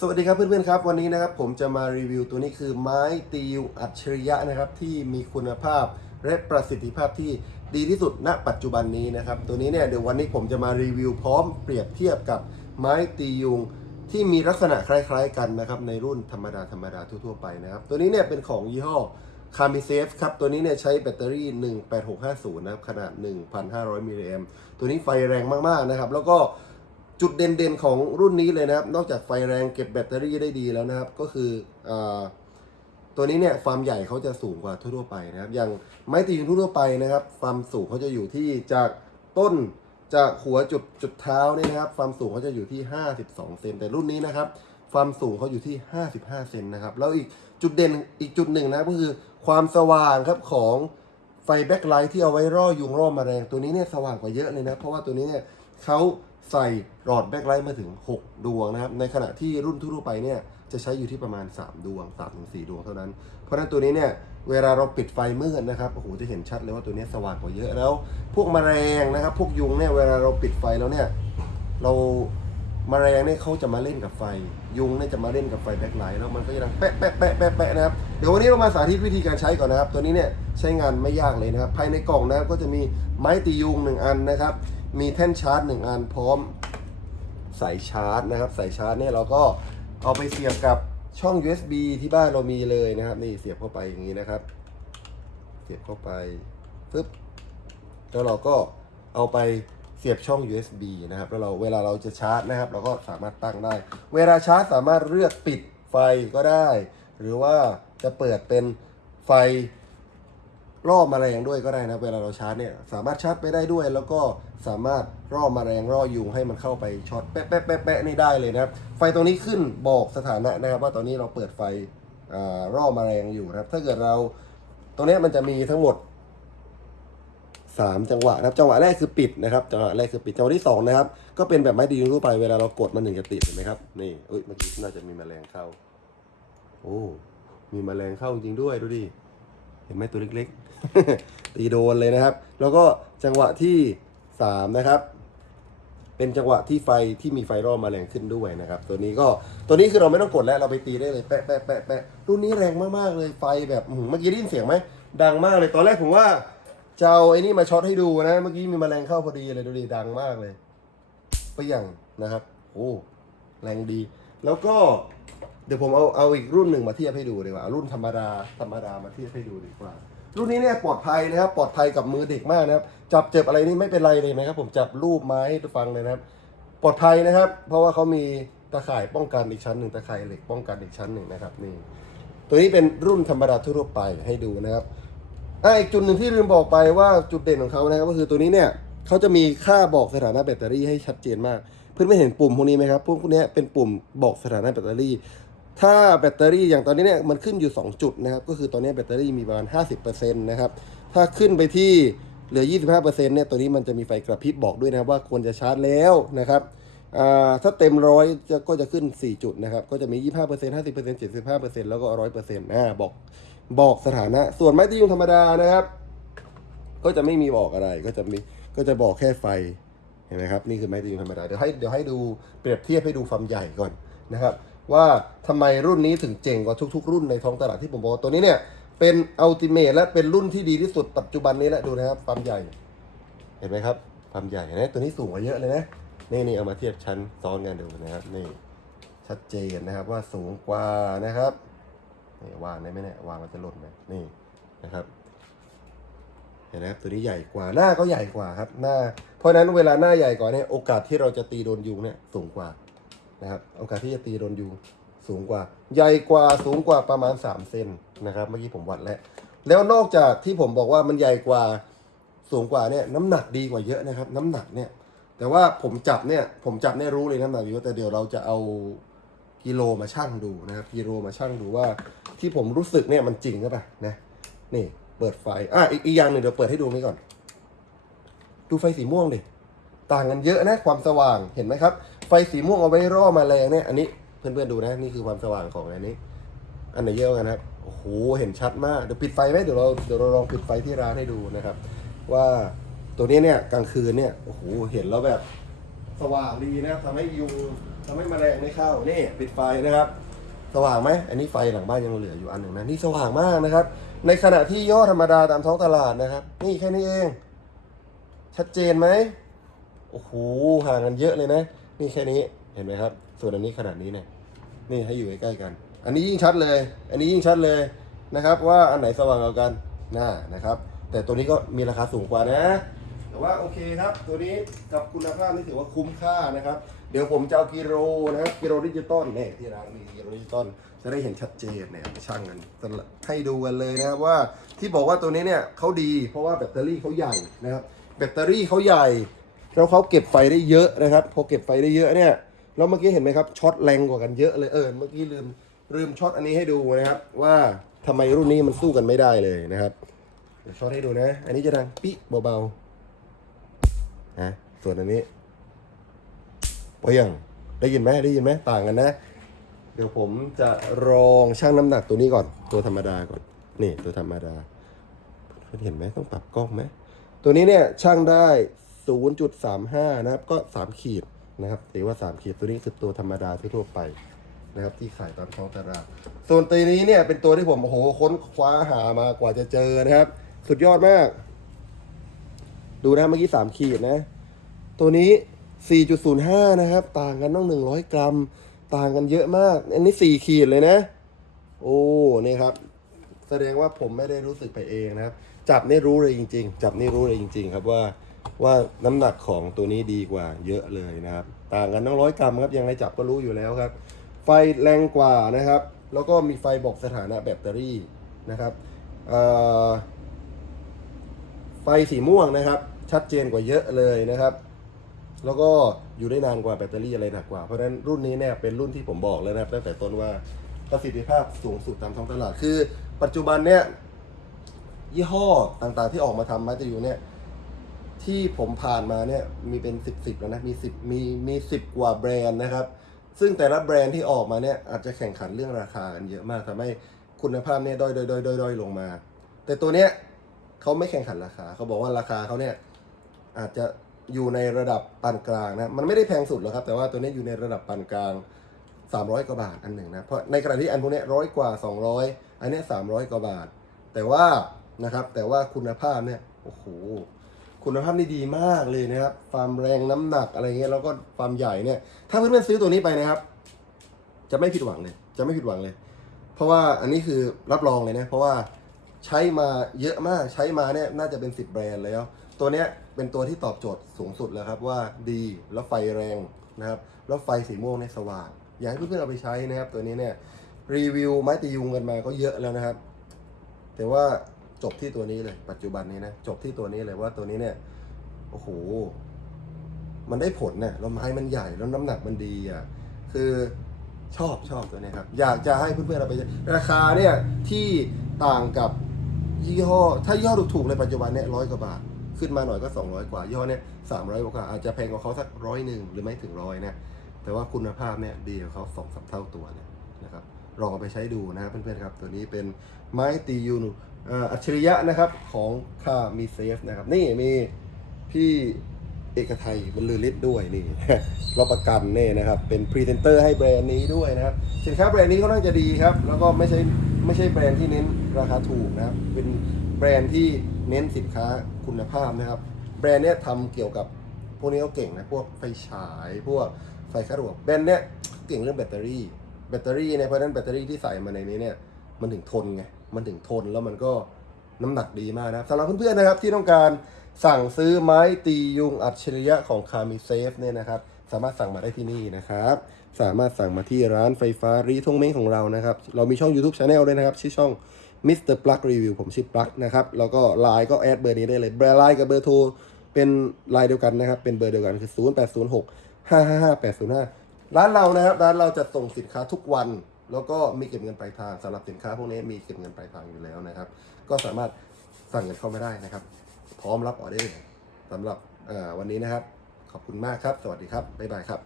สวัสดีครับเพื่อนๆครับ วันนี้นะครับผมจะมารีวิวตัวนี้คือไม้ตียุงอัจฉริยะนะครับ ที่มีคุณภาพและประสิทธิภาพที่ดีที่สุดณ ปัจจุบันนี้นะครับ ตัวนี้เนี่ยเดี๋ยววันนี้ผมจะมารีวิวพร้อมเปรียบเทียบกับไม้ตียุงที่มีลักษณะคล้ายๆกันนะครับในรุ่นธรรมดาธรรมดาทั่วๆไปนะครับ ตัวนี้เนี่ยเป็นของยี่ห้อคามิเซฟครับ ตัวนี้เนี่ยใช้แบตเตอรี่ 18650 นะครับ ขนาด 1,500 มิลลิแอมตัวนี้ไฟแรงมากๆนะครับ แล้วก็ จุดเด่นๆของรุ่นนี้เลยนะครับ นอกจากไฟแรงเก็บแบตเตอรี่ได้ดีแล้วนะครับ ก็คืออตัวนี้เนี่ยความใหญ่เขาจะสูงกว่าทั่วๆไปนะครับ อย่างไม้ตียุงทั่วไปนะครับ ความสูงเขาจะอยู่ที่จากต้นจากหัวจุดจุดเท้าเนี่ยนะครับ ความสูงเขาจะอยู่ที่ 52 เซนแต่รุ่นนี้นะครับ ความสูงเขาอยู่ที่ 55 เซนนะครับ แล้วอีกจุดเด่นอีกจุดหนึ่งนะก็คือความสว่างครับของไฟแบ็คไลท์ที่เอาไว้ร่อยุงร่อแมลงตัวนี้เนี่ยสว่างกว่าเยอะเลยนะ เพราะว่าตัวนี้เนี่ย เขาใส่หลอดแบ็คไลท์มาถึง 6 ดวงนะครับ ในขณะที่รุ่นทั่วไปเนี่ยจะใช้อยู่ที่ประมาณ 3 ดวง3ถึง4ดวงเท่านั้น เพราะฉะนั้นตัวนี้เนี่ยเวลาเราปิดไฟมืดนะครับโอ้โหจะเห็นชัดเลยว่าตัวนี้สว่างกว่าเยอะแล้ว พวกแมลงนะครับ พวกยุงเนี่ยเวลาเราปิดไฟแล้วเนี่ยเราแมลงเนี่ยเขาจะมาเล่นกับไฟ ยุงเนี่ยจะมาเล่นกับไฟแบ็คไลท์แล้วมันก็จะดังแปะแปะแปะแปะแปะนะครับเดี๋ยววันนี้เรามาสาธิตวิธีการใช้ก่อนนะครับ ตัวนี้เนี่ยใช้งานไม่ยากเลยนะครับ ภายในกล่องนะครับก็จะมีไม้ตียุงหนึ่งอันนะครับ มีแท่นชาร์จหนึ่งอันพร้อมสายชาร์จนะครับสายชาร์จเนี่ยเราก็เอาไปเสียบกับช่อง USB ที่บ้านเรามีเลยนะครับนี่เสียบเข้าไปอย่างนี้นะครับ เสียบเข้าไปปึ๊บแล้วเราก็เอาไปเสียบช่อง USB นะครับ แล้วเราเวลาเราจะชาร์จนะครับ เราก็สามารถตั้งได้ เวลาชาร์จสามารถเลือกปิดไฟก็ได้ หรือว่าจะเปิดเป็นไฟ ล่อแมลงด้วยก็ได้นะ เวลาเราชาร์จเนี่ยสามารถชาร์จไปได้ด้วย แล้วก็สามารถร่อแมลงร่อยุงให้มันเข้าไปช็อตแป๊ะแป๊ะแปะแปะนี่ได้เลยนะครับ ไฟตรงนี้ขึ้นบอกสถานะนะครับ ว่าตอนนี้เราเปิดไฟอ่าร่อแมลงอยู่นะครับ ถ้าเกิดเราตรงนี้มันจะมีทั้งหมดสามจังหวะนะครับ จังหวะแรกคือปิดนะครับ จังหวะแรกคือปิด จังหวะที่สองนะครับ ก็เป็นแบบไม้ดีทั่วไป เวลาเรากดมันหนึ่งจะติดเห็นไหมครับ นี่เอ้ย เมื่อกี้น่าจะมีแมลงเข้า โอ้ มีแมลงเข้าจริงด้วยดูดิ เห็นไหมตัวเล็กๆ ตีโดนเลยนะครับ แล้วก็จังหวะที่สามนะครับ เป็นจังหวะที่ไฟที่มีไฟรอแมลงขึ้นด้วยนะครับ ตัวนี้ก็ตัวนี้คือเราไม่ต้องกดแล้วเราไปตีได้เลยแปะแปะแปะแปะรุ่นนี้แรงมากๆเลยไฟแบบเมื่อกี้ได้ยินเสียงไหมดังมากเลยตอนแรกผมว่าจะเอาไอ้นี่มาช็อตให้ดูนะ เมื่อกี้มีมแมลงเข้าพอดีเลยดูดิดังมากเลยเปรี้ยงนะครับ โอ้แรงดี แล้วก็ เดี๋ยวผมเอาเอาอีกรุ่นหนึ่งมาเทียบให้ดูดีกว่า รุ่นธรรมดาธรรมดามาเทียบให้ดูดีกว่า รุ่นนี้เนี่ยปลอดภัยนะครับ ปลอดภัยกับมือเด็กมากนะครับ จับเจ็บอะไรนี่ไม่เป็นไรเลยนะครับ ผมจับรูปไม้ให้ฟังเลยนะครับ ปลอดภัยนะครับ เพราะว่าเขามีตะข่ายป้องกันอีกชั้นหนึ่งตะข่ายเหล็กป้องกันอีกชั้นหนึ่งนะครับนี่ ตัวนี้เป็นรุ่นธรรมดาทั่วไปให้ดูนะครับอะอีกจุดหนึ่งที่ลืมบอกไปว่าจุดเด่นของเขานะครับก็คือตัวนี้เนี่ยเขาจะมีค่าบอกสถานะแบตเตอรี่ให้ชัดเจนมาก เพื่อนไม่เห็นปุ่มพวกนี้ไหมครับพวกนี้เป็นปุ่มบอกสถานะแบตเตอรี่ ถ้าแบตเตอรี่อย่างตอนนี้เนี่ยมันขึ้นอยู่ 2 จุดนะครับ ก็คือตอนนี้แบตเตอรี่มีประมาณ 50%นะครับ ถ้าขึ้นไปที่เหลือ 25%เนี่ยตัวนี้มันจะมีไฟกระพริบบอกด้วยนะครับว่าควรจะชาร์จแล้วนะครับถ้าเต็มร้อยจะก็จะขึ้น 4 จุดนะครับ ก็จะมี 25% 50% 75%แล้วก็ 100%อ่าบอกบอกสถานะ ส่วนไม้ตียุงธรรมดานะครับ ก็จะไม่มีบอกอะไรก็จะมีก็จะบอกแค่ไฟเห็นไหมครับนี่คือไม้ตียุงธรรมดาเดี๋ยวให้เดี๋ยวให้ดูเปรียบเทียบให้ดูความใหญ่ก่อนนะครับ ว่าทำไมรุ่นนี้ถึงเจ๋งกว่าทุกๆ รุ่นในท้องตลาดที่ผมบอกตัวนี้เนี่ยเป็นอัลติเมทและเป็นรุ่นที่ดีที่สุดปัจจุบันนี้แหละดูนะครับความใหญ่ เห็นไหมครับความใหญ่เห็นไหมตัวนี้สูงกว่าเยอะเลยนะนี่นี่เอามาเทียบชั้นซ้อนกันดูนะครับนี่ชัดเจนนะครับว่าสูงกว่านะครับนี่วางได้ไหมเนี่ยวางมันจะหล่นไหมนี่นะครับเห็นไหมครับตัวนี้ใหญ่กว่าหน้าก็ใหญ่กว่าครับหน้า เพราะฉะนั้นเวลาหน้าใหญ่กว่าเนี่ยโอกาสที่เราจะตีโดนยุงเนี่ยสูงกว่า นะครับโอกาสที่จะตีโดนยุงสูงกว่า ใหญ่กว่าสูงกว่าประมาณ 3 เซนนะครับเมื่อกี้ผมวัดแล้วแล้วนอกจากที่ผมบอกว่ามันใหญ่กว่าสูงกว่าเนี่ยน้ำหนักดีกว่าเยอะนะครับ น้ำหนักเนี่ยแต่ว่าผมจับเนี่ยผมจับเนี่ยรู้เลยน้ำหนักอยู่แต่เดี๋ยวเราจะเอากิโลมาชั่งดูนะครับกิโลมาชั่งดูว่าที่ผมรู้สึกเนี่ยมันจริงหรือเปล่านะนี่เปิดไฟอะอีกอีกอย่างหนึ่งเดี๋ยวเปิดให้ดูนี้ก่อน ดูไฟสีม่วงดิต่างกันเยอะนะความสว่างเห็นไหมครับ ไฟสีม่วงเอาไว้ร่อมาแรงเนี่ย อันนี้เพื่อนๆดูนะ นี่คือความสว่างของอันนี้ อันไหนเยอะกันนะครับโอ้โหเห็นชัดมากเดี๋ยวปิดไฟไหมเดี๋ยวเราเดี๋ยวเราลองปิดไฟที่ร้านให้ดูนะครับ ว่าตัวนี้เนี่ยกลางคืนเนี่ยโอ้โหเห็นแล้วแบบสว่างดีนะทำให้ยุงทำให้แมลงไม่เข้านี่ปิดไฟนะครับสว่างไหมอันนี้ไฟหลังบ้านยังเหลืออยู่อันหนึ่งนะนี่สว่างมากนะครับ ในขณะที่ย่อธรรมดาตามท้องตลาดนะครับ นี่แค่นี้เอง ชัดเจนไหมโอ้โหห่างกันเยอะเลยนะ นี่แค่นี้เห็นไหมครับ ส่วนอันนี้ขนาดนี้เนี่ยนี่ให้อยู่ใกล้ๆกัน อันนี้ยิ่งชัดเลย อันนี้ยิ่งชัดเลยนะครับว่าอันไหนสว่างกว่ากันน่านะครับ แต่ตัวนี้ก็มีราคาสูงกว่านะ แต่ว่าโอเคครับ ตัวนี้กับคุณภาพนี่ถือว่าคุ้มค่านะครับ เดี๋ยวผมจะเอากิโลนะครับกิโลดิจิตอลเนี่ยที่ร้านมีกิโลดิจิตอลจะได้เห็นชัดเจนเนี่ยช่างกันให้ดูกันเลยนะครับว่าที่บอกว่าตัวนี้เนี่ยเขาดี เพราะว่าแบตเตอรี่เขาใหญ่นะครับแบตเตอรี่เขาใหญ่ แล้วเขาเก็บไฟได้เยอะนะครับ พอเก็บไฟได้เยอะเนี่ยแล้วเมื่อกี้เห็นไหมครับช็อตแรงกว่ากันเยอะเลยเออเมื่อกี้ลืมลืมช็อตอันนี้ให้ดูนะครับ ว่าทำไมรุ่นนี้มันสู้กันไม่ได้เลยนะครับเดี๋ยวช็อตให้ดูนะ อันนี้จะดังปิ๊เบาๆนะส่วนอันนี้เปยังได้ยินไหมได้ยินไหมต่างกันนะ เดี๋ยวผมจะลองชั่งน้ำหนักตัวนี้ก่อน ตัวธรรมดาก่อน นี่ตัวธรรมดาเพื่อนเห็นไหมต้องปรับกล้องไหมตัวนี้เนี่ยช่างได้ 0.35 นะครับ ก็ 3 ขีดนะครับถือว่า 3 ขีดตัวนี้คือตัวธรรมดาทั่วไปนะครับที่ขายตามท้องตลาดส่วนตัวนี้เนี่ยเป็นตัวที่ผมโอ้โหค้นคว้าหามากว่าจะเจอนะครับ สุดยอดมาก ดูนะเมื่อกี้ 3 ขีดนะ ตัวนี้ 4.05 นะครับ ต่างกันต้อง 100 กรัม ต่างกันเยอะมาก อันนี้ 4 ขีดเลยนะ โอ้นี่ครับ แสดงว่าผมไม่ได้รู้สึกไปเองนะครับ จับนี่รู้เลยจริง ๆ จับนี่รู้เลยจริง ๆ ครับว่า ว่าน้ำหนักของตัวนี้ดีกว่าเยอะเลยนะครับ ต่างกันตั้งร้อยกรัมครับ ยังไงจับก็รู้อยู่แล้วครับ ไฟแรงกว่านะครับ แล้วก็มีไฟบอกสถานะแบตเตอรี่นะครับไฟสีม่วงนะครับ ชัดเจนกว่าเยอะเลยนะครับ แล้วก็อยู่ได้นานกว่าแบตเตอรี่อะไรหนักกว่า เพราะฉะนั้นรุ่นนี้เนี่ยเป็นรุ่นที่ผมบอกแล้วนะครับตั้งแต่ต้นว่าประสิทธิภาพสูงสุดตามท้องตลาดคือ ปัจจุบันเนี่ยยี่ห้อต่างๆที่ออกมาทำมาจะอยู่เนี่ย ที่ผมผ่านมาเนี่ยมีเป็นสิบสิบแล้วนะมีสิบมีมีสิบกว่าแบรนด์นะครับ ซึ่งแต่ละแบรนด์ที่ออกมาเนี่ยอาจจะแข่งขันเรื่องราคากันเยอะมากทำให้คุณภาพเนี่ยด้อยด้อยด้อยด้อยด้อยลงมา แต่ตัวเนี้ยเขาไม่แข่งขันราคาเขาบอกว่าราคาเขาเนี่ยอาจจะอยู่ในระดับปานกลางนะมันไม่ได้แพงสุดหรอกครับ แต่ว่าตัวนี้อยู่ในระดับปานกลาง 300กว่าบาทอันหนึ่งนะเพราะในขณะที่อันพวกเนี้ร้อยกว่า 200 อันเนี้ย300กว่าบาท แต่ว่านะครับแต่ว่าคุณภาพเนี่ยโอ้โห คุณภาพนี่ดีมากเลยนะครับ ความแรงน้ำหนักอะไรเงี้ยแล้วก็ความใหญ่เนี่ย ถ้าเพื่อนๆซื้อตัวนี้ไปนะครับ จะไม่ผิดหวังเลย จะไม่ผิดหวังเลย เพราะว่าอันนี้คือรับรองเลยนะ เพราะว่าใช้มาเยอะมากใช้มาเนี่ยน่าจะเป็น 10 แบรนด์แล้ว ตัวเนี้ยเป็นตัวที่ตอบโจทย์สูงสุดแล้วครับว่าดีแล้วไฟแรงนะครับ แล้วไฟสีม่วงเนี่ยสว่าง อยากให้เพื่อนๆเอาไปใช้นะครับ ตัวนี้เนี่ยรีวิวไม้ตียุงกันมาก็เยอะแล้วนะครับ แต่ว่า บที่ตัวนี้เลย ปัจจุบันนี้นะจบที่ตัวนี้เลยว่าตัวนี้เนี่ยโอ้โหมันได้ผลนะแล้วไม้มันใหญ่แล้วน้ำหนักมันดีอะคือชอบชอบตัวนี้ครับอยากจะให้เพื่อนๆเราไปใช้ราคาเนี่ยที่ต่างกับยี่ห้อ ถ้ายี่ห้อถูกๆเลยปัจจุบันเนี่ยร้อยกว่าบาท ขึ้นมาหน่อยก็ 200 กว่ายี่ห้อเนี่ยสามร้อยกว่าอาจจะแพงกว่าเขาสักร้อยหนึ่งหรือไม่ถึงร้อยนะแต่ว่าคุณภาพเนี่ยดีกว่าเขาสองสามเท่าตัวเนี่ยนะครับ ลองเอาไปใช้ดูนะครับเพื่อนๆครับตัวนี้เป็นไม้ตียูนอัจฉริยะนะครับของค่ามีเซฟนะครับ นี่มีพี่เอกไทยบรรลือฤทธิ์ด้วยนี่รับประกันเนี่นะครับ เป็นพรีเซนเตอร์ให้แบรนด์นี้ด้วยนะครับ สินค้าแบรนด์นี้ค่อนข้าจะดีครับ แล้วก็ไม่ใช่ไม่ใช่แบรนด์ที่เน้นราคาถูกนะครับ เป็นแบรนด์ที่เน้นสินค้าคุณภาพนะครับ แบรนด์เนี้ยทำเกี่ยวกับพวกนี้เขาเก่งนะ พวกไฟฉาย พวกไฟคาดวแบรนด์เนี้ยเก่งเรื่องแบตเตอรี่ แบตเตอรี่เนี่ยเพราะนั้นแบตเตอรี่ที่ใส่มาในนี้เนี่ยมันถึงทนไงมันถึงทนแล้วมันก็น้ำหนักดีมากนะครับสำหรับเพื่อนๆนะครับที่ต้องการสั่งซื้อไม้ตียุงอัจฉริยะของคามิเซฟเนี่ยนะครับ สามารถสั่งมาได้ที่นี่นะครับ สามารถสั่งมาที่ร้านไฟฟ้ารีทงเม้งของเรานะครับ เรามีช่อง YouTube Channel ด้วยนะครับ ชื่อช่อง Mr. Plug Review ผมชื่อ Plug นะครับ แล้วก็ไลน์ก็แอดเบอร์นี้ได้เลยเบอร์ไลน์กับเบอร์โทรเป็นไลน์เดียวกันนะครับ เป็นเบอร์เดียวกันคือ 0 8 0 6 5 5 5 8 0 5 ร้านเรานะครับร้านเราจะส่งสินค้าทุกวัน แล้วก็มีเก็บเงินปลายทางสำหรับสินค้าพวกนี้มีเก็บเงินปลายทางอยู่แล้วนะครับ ก็สามารถสั่งเงินเข้ามาได้นะครับ พร้อมรับออเดอร์สำหรับวันนี้นะครับ ขอบคุณมากครับ สวัสดีครับบ๊ายบายครับ